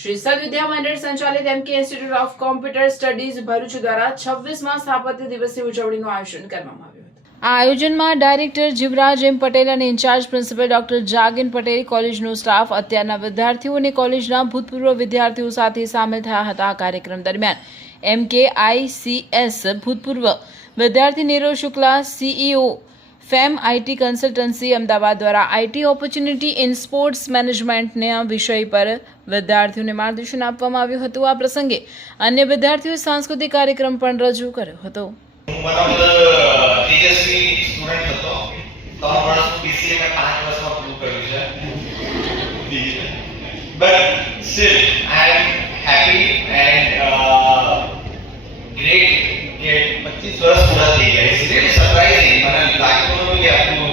શ્રી સદવિદ્યા મંડળ સંચાલિત એમકે institute of computer studies Bharuch દ્વારા 26મા સ્થાપત્ય દિવસની ઉજવણીનું આયોજન કરવામાં આવ્યું હતું। આ આયોજનમાં ડાયરેક્ટર જીવરાજ એમ પટેલ અને in-charge principal doctor Jagin Patel, કોલેજનો સ્ટાફ, અત્યારના વિદ્યાર્થીઓ અને કોલેજના ભૂતપૂર્વ વિદ્યાર્થીઓ સાથે સામેલ થયા હતા। આ કાર્યક્રમ દરમિયાન MKICS ભૂતપૂર્વ વિદ્યાર્થી Nirav Shukla, CEO fame IT consultancy Ahmedabad દ્વારા આઈટી ઓપોર્ચ્યુનિટી ઇન સ્પોર્ટ્સ મેનેજમેન્ટના વિષય પર વિદ્યાર્થીઓને માર્ગદર્શન આપવામાં આવ્યું હતું। આ પ્રસંગે અન્ય વિદ્યાર્થીઓએ સાંસ્કૃતિક કાર્યક્રમ પણ રજૂ કર્યો હતો। वर्ष पूरा થઈ ગયા इट्स रियली सरप्राइजिंग મને લાગતું નહોતું કે આટલું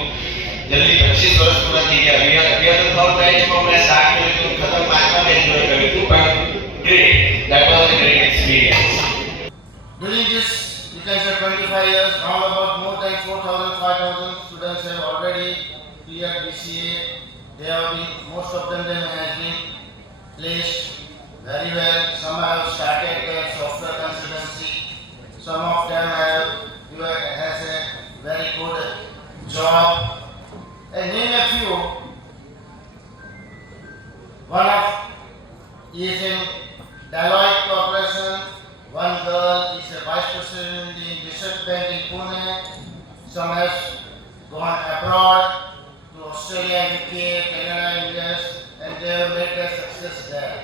જલ્દી 25 વર્ષ પૂરા થઈ ગયા we are the third batch from I start to खत्म પાંચમા batch જોઈ કર્યું હતું but great that was a great experience during this you can say 25 years round about more than 4000 5000 students have already cleared BCA they have been most of them has been placed very well some have started their software consultancy some of them has a very good job and name a few one of is in Deloitte Corporation one girl is a vice president in Research Bank in Pune some has gone abroad to Australia, UK, Canada, US and they have made their success there